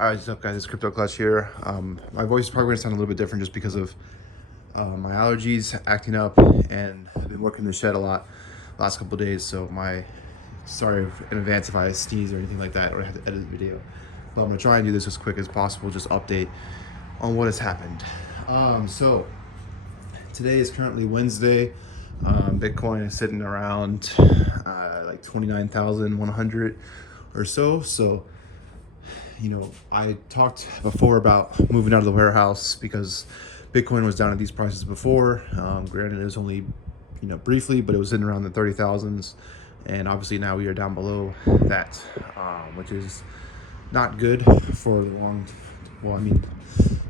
All right, what's up, guys? It's Crypto Clutch here. My voice is probably going to sound a little bit different just because of my allergies acting up, and I've been working in the shed a lot the last couple of days. So sorry in advance if I sneeze or anything like that, or I have to edit the video. But I'm going to try and do this as quick as possible, just update on what has happened. So today is currently Wednesday. Bitcoin is sitting around like 29,100 or so. So, I talked before about moving out of the warehouse because Bitcoin was down at these prices before. Granted, it was only, briefly, but it was in around the 30,000s. And obviously now we are down below that, which is not good for the long. Well, I mean,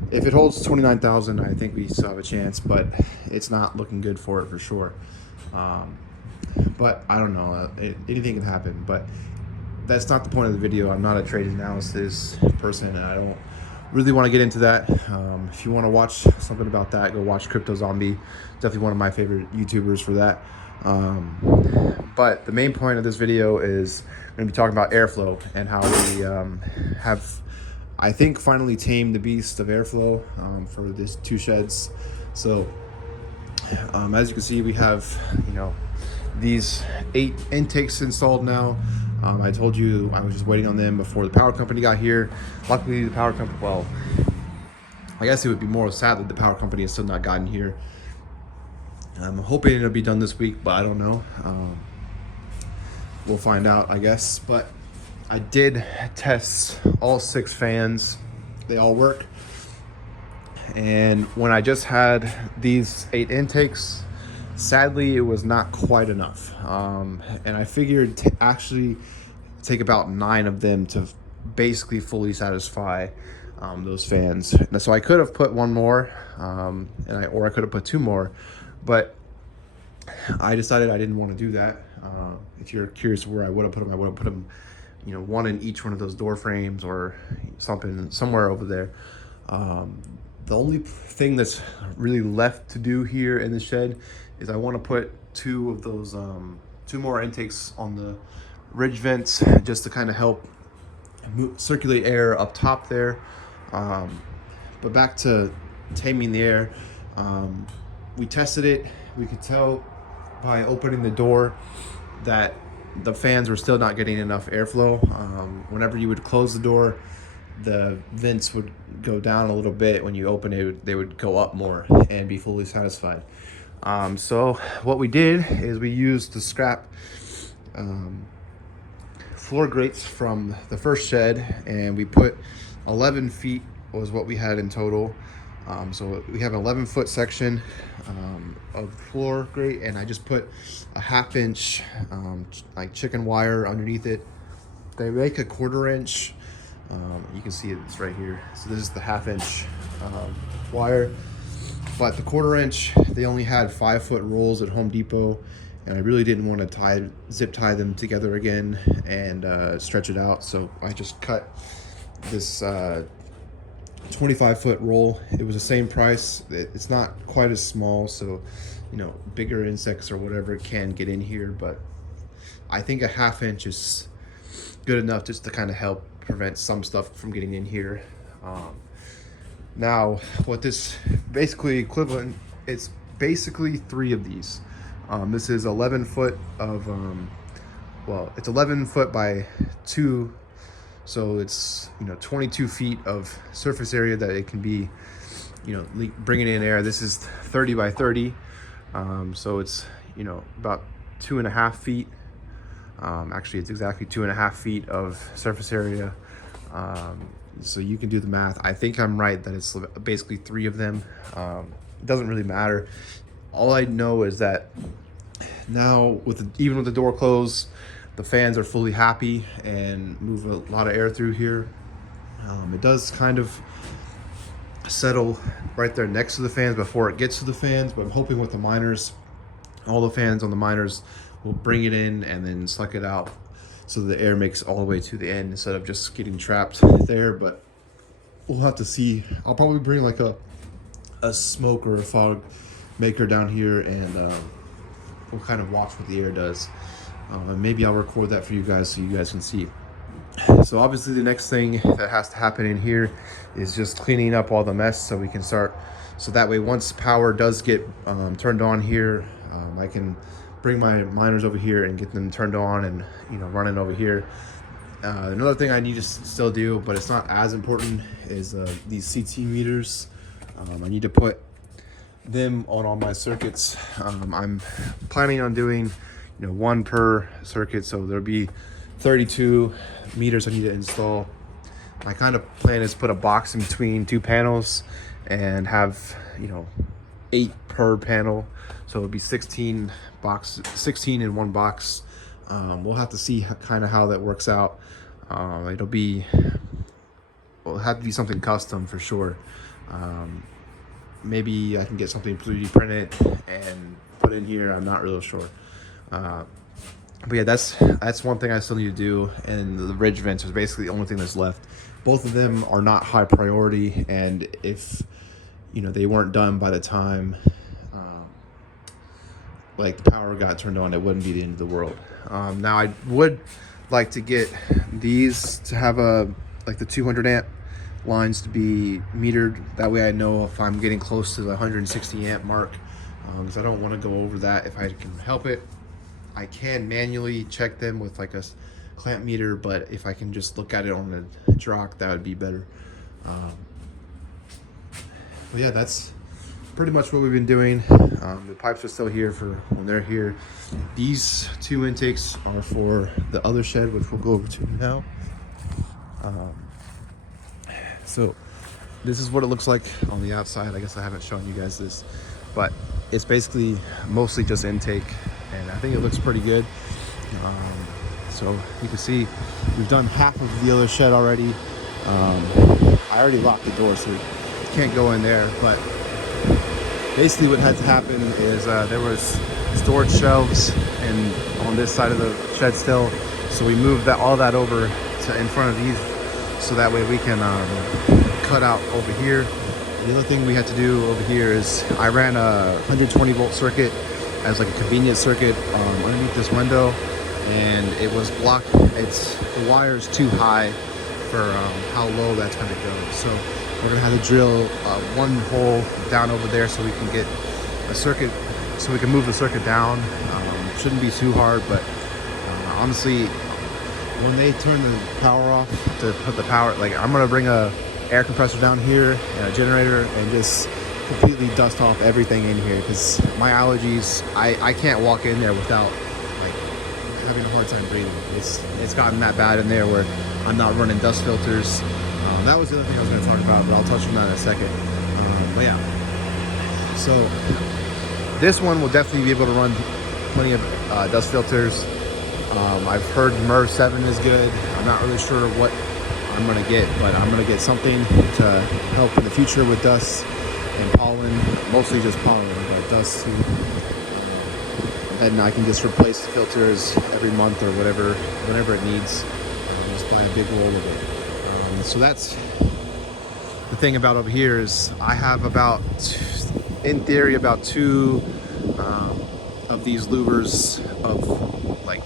if it holds 29,000, I think we still have a chance, but it's not looking good for it for sure. But I don't know, anything can happen, but that's not the point of the video. I'm not a trade analysis person, and I don't really want to get into that. If you want to watch something about that, go watch Crypto Zombie. Definitely one of my favorite YouTubers for that. But the main point of this video is going to be talking about airflow and how we have, I think, finally tamed the beast of airflow for these two sheds. So as you can see, we have, these 8 intakes installed now. I told you I was just waiting on them before the power company got here. Luckily, the power company, well, I guess it would be more sad that the power company has still not gotten here. I'm hoping it'll be done this week, but I don't know. We'll find out, I guess. But I did test all 6 fans. They all work. And when I just had these 8 intakes, sadly, it was not quite enough. And I figured to actually take about 9 of them to basically fully satisfy those fans. So I could have put one more, or I could have put 2 more, but I decided I didn't want to do that. If you're curious where I would have put them, I would have put them, one in each one of those door frames or somewhere over there. The only thing that's really left to do here in the shed is I want to put 2 of those, 2 more intakes on the ridge vents just to kind of help circulate air up top there. But back to taming the air, we tested it. We could tell by opening the door that the fans were still not getting enough airflow. Whenever you would close the door, the vents would go down a little bit. When you open it, they would go up more and be fully satisfied. So what we did is we used the scrap floor grates from the first shed, and we put 11 feet was what we had in total. So we have an 11-foot section of floor grate, and I just put a 1/2 inch like chicken wire underneath it. They make a 1/4 inch. You can see it's right here. So this is the 1/2 inch wire, but the 1/4 inch, they only had 5-foot rolls at Home Depot, and I really didn't want to zip tie them together again and stretch it out. So I just cut this 25-foot roll. It was the same price. It's not quite as small, so bigger insects or whatever can get in here, but I think a 1/2 inch is good enough just to kind of help prevent some stuff from getting in here. Now, what this basically equivalent, it's basically 3 of these. This is 11 foot of, well, it's 11 foot by 2, so it's 22 feet of surface area that it can be, bringing in air. This is 30 by 30, so it's about 2.5 feet. Actually, it's exactly 2.5 feet of surface area. So you can do the math. I think I'm right that it's basically 3 of them. It doesn't really matter. All I know is that now, even with the door closed, the fans are fully happy and move a lot of air through here. It does kind of settle right there next to the fans before it gets to the fans, but I'm hoping with the miners, all the fans on the miners will bring it in and then suck it out, so the air makes all the way to the end instead of just getting trapped there. But we'll have to see. I'll probably bring like a smoke or a fog maker down here, and we'll kind of watch what the air does. Maybe I'll record that for you guys so you guys can see. So obviously the next thing that has to happen in here is just cleaning up all the mess so we can start. So that way, once power does get turned on here, I can bring my miners over here and get them turned on and running over here. Another thing I need to still do, but it's not as important, is these CT meters. I need to put them on all my circuits. I'm planning on doing one per circuit, so there'll be 32 meters I need to install. My kind of plan is put a box in between two panels and have 8 per panel, so it'll be 16 in one box. We'll have to see kind of how that works out. It'll have to be something custom for sure. Maybe I can get something 3D printed and put in here. I'm not real sure. But yeah, that's one thing I still need to do. And the ridge vents is basically the only thing that's left. Both of them are not high priority, and if they weren't done by the time like the power got turned on, it wouldn't be the end of the world. Now I would like to get these to have like the 200 amp lines to be metered. That way I know if I'm getting close to the 160 amp mark, because I don't want to go over that if I can help it. I can manually check them with like a clamp meter, but if I can just look at it on the Drock, that would be better. But yeah, that's pretty much what we've been doing. The pipes are still here for when they're here. These 2 intakes are for the other shed, which we'll go over to now. So this is what it looks like on the outside. I guess I haven't shown you guys this, but it's basically mostly just intake, and I think it looks pretty good. So you can see we've done half of the other shed already. I already locked the door, so we can't go in there, but basically what had to happen is there was storage shelves and on this side of the shed still, so we moved all that over to in front of these, so that way we can cut out over here. The other thing we had to do over here is I ran a 120 volt circuit as like a convenience circuit underneath this window, and it was blocked. The wire is too high for how low that's going to go, so we're going to have to drill one hole down over there so we can get a circuit, so we can move the circuit down. Shouldn't be too hard, but honestly, when they turn the power off to put the power, like I'm going to bring a air compressor down here and a generator and just completely dust off everything in here, because my allergies, I can't walk in there without like having a hard time breathing. It's gotten that bad in there where I'm not running dust filters. That was the other thing I was going to talk about, but I'll touch on that in a second. But yeah, so this one will definitely be able to run plenty of dust filters. I've heard MERV 7 is good. I'm not really sure what I'm going to get, but I'm going to get something to help in the future with dust and pollen, mostly just pollen, but dust too. And then I can just replace the filters every month or whenever it needs. Just buy a big roll of it. So that's the thing about over here is I have in theory, about 2 of these louvers of like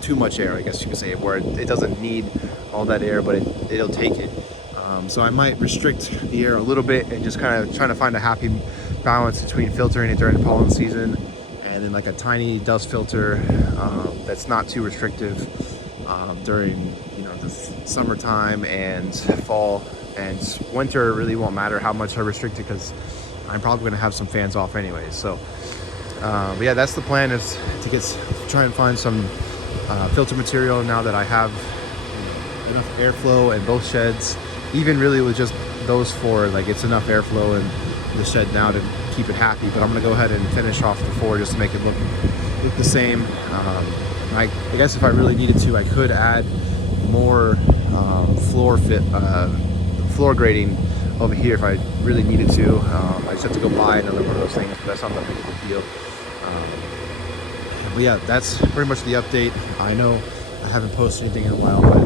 too much air, I guess you could say, where it doesn't need all that air, but it'll take it. So I might restrict the air a little bit and just kind of trying to find a happy balance between filtering it during the pollen season and then like a tiny dust filter that's not too restrictive during the summertime and fall. And winter really won't matter how much I restrict it, because I'm probably going to have some fans off anyway. So but yeah, that's the plan, is to try and find some filter material now that I have enough airflow in both sheds. Even really with just those 4, like it's enough airflow in the shed now to keep it happy. But I'm going to go ahead and finish off the 4 just to make it look the same. I guess if I really needed to, I could add more floor grading over here if I really needed to. I just have to go buy another one of those things, but that's not that big of a deal. But yeah, that's pretty much the update. I know I haven't posted anything in a while, but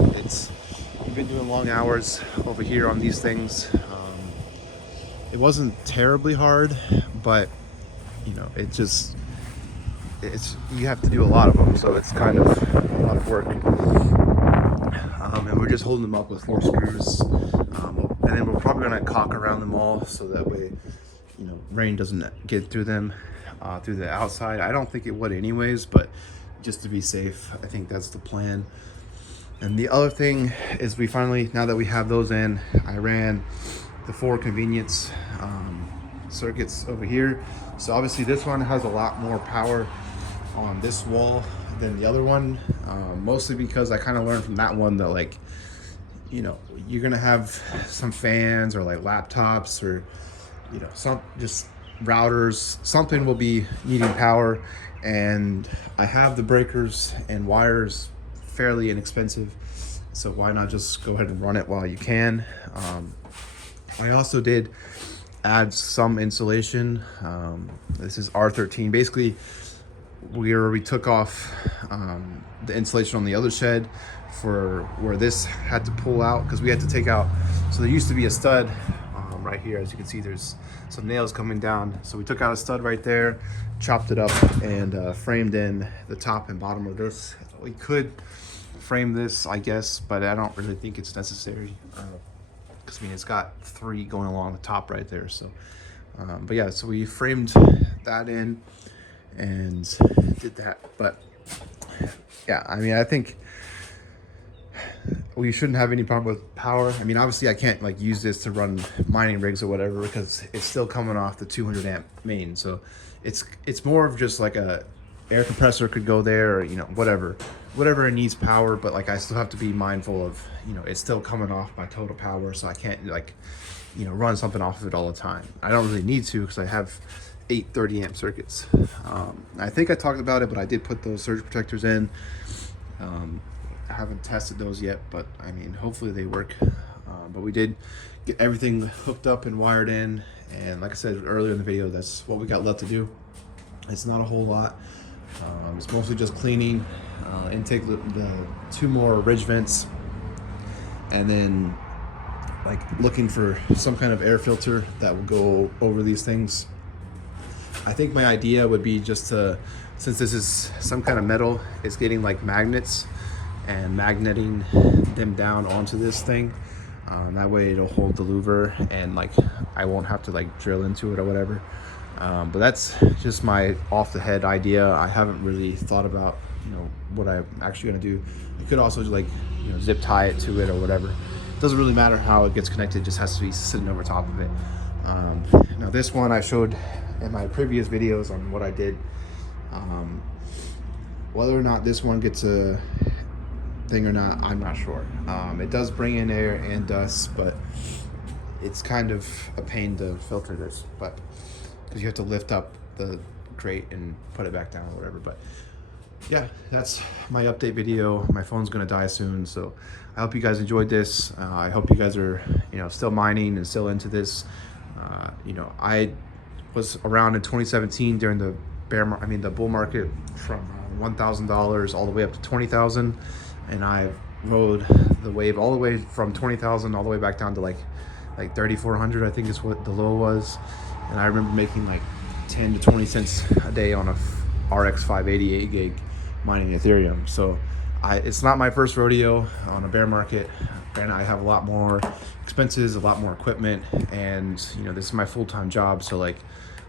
we've been doing long hours over here on these things. It wasn't terribly hard, but you have to do a lot of them, so it's kind of a lot of work. And we're just holding them up with 4 screws. And then we're probably gonna caulk around them all so that way, you know, rain doesn't get through them through the outside. I don't think it would anyways, but just to be safe, I think that's the plan. And the other thing is we finally, now that we have those in, I ran the 4 convenience circuits over here. So obviously this one has a lot more power on this wall than the other one, mostly because I kind of learned from that one that, like, you know, you're gonna have some fans or like laptops or, you know, some just routers, something will be needing power, and I have the breakers and wires fairly inexpensive, so why not just go ahead and run it while you can. I also did add some insulation. This is R13. Basically, we took off the insulation on the other shed for where this had to pull out, because we had to take out, so there used to be a stud right here. As you can see, there's some nails coming down, so we took out a stud right there, chopped it up, and framed in the top and bottom of this. We could frame this, I guess, but I don't really think it's necessary, because I mean, it's got 3 going along the top right there. So but yeah, so we framed that in and did that. But yeah, I mean, I think we shouldn't have any problem with power. I mean, obviously I can't like use this to run mining rigs or whatever, because it's still coming off the 200 amp main. So it's more of just like a air compressor could go there, or, you know, whatever it needs power. But like, I still have to be mindful of, you know, it's still coming off my total power, so I can't, like, you know, run something off of it all the time. I don't really need to, because I have 8 30 amp circuits. I think I talked about it, but I did put those surge protectors in. I haven't tested those yet, but I mean, hopefully they work. But we did get everything hooked up and wired in, and like I said earlier in the video, that's what we got left to do. It's not a whole lot. It's mostly just cleaning, intake the 2 more ridge vents, and then like looking for some kind of air filter that will go over these things. I think my idea would be just to, since this is some kind of metal, it's getting like magnets and magneting them down onto this thing. That way it'll hold the louver, and like I won't have to like drill into it or whatever. But that's just my off the head idea. I haven't really thought about, you know, what I'm actually gonna do. You could also like, you know, zip tie it to it or whatever. It doesn't really matter how it gets connected, it just has to be sitting over top of it. Now this one I showed in my previous videos on what I did. Whether or not this one gets a thing or not, I'm not sure. It does bring in air and dust, but it's kind of a pain to filter this, but because you have to lift up the grate and put it back down or whatever. But yeah, that's my update video. My phone's gonna die soon, so I hope you guys enjoyed this. I hope you guys are, you know, still mining and still into this. You know, I was around in 2017 during the the bull market, from $1,000 all the way up to 20,000, and I rode the wave all the way from 20,000 all the way back down to like 3,400, I think is what the low was. And I remember making like 10 to 20 cents a day on a RX 588 gig mining Ethereum. So it's not my first rodeo on a bear market, and I have a lot more expenses, a lot more equipment, and you know, this is my full-time job, so like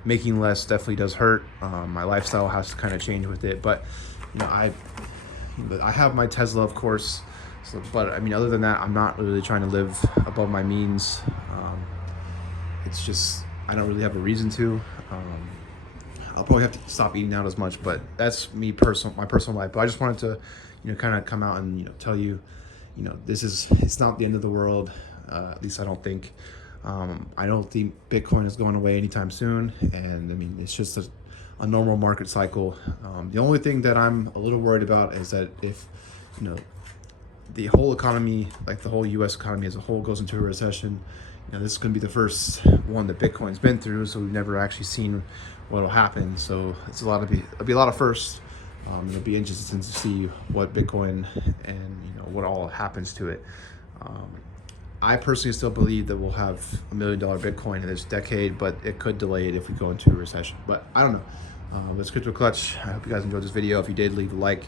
making less definitely does hurt. My lifestyle has to kind of change with it, but you know, I have my Tesla, of course. So, but I mean, other than that, I'm not really trying to live above my means. It's just, I don't really have a reason to. I'll probably have to stop eating out as much, but that's my personal life. But I just wanted to, you know, kind of come out and, you know, tell you, you know, it's not the end of the world. At least I don't think. I don't think Bitcoin is going away anytime soon, and I mean, it's just a normal market cycle. The only thing that I'm a little worried about is that if, you know, the whole economy, like the whole U.S. economy as a whole, goes into a recession, you know, this is going to be the first one that Bitcoin's been through, so we've never actually seen what will happen. So it'll be a lot of firsts. It'll be interesting to see what Bitcoin and, you know, what all happens to it. I personally still believe that we'll have $1 million Bitcoin in this decade, but it could delay it if we go into a recession. But I don't know. But it's Crypto Clutch. I hope you guys enjoyed this video. If you did, leave a like.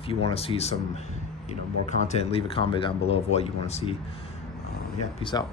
If you want to see some, more content, leave a comment down below of what you want to see. Yeah, peace out.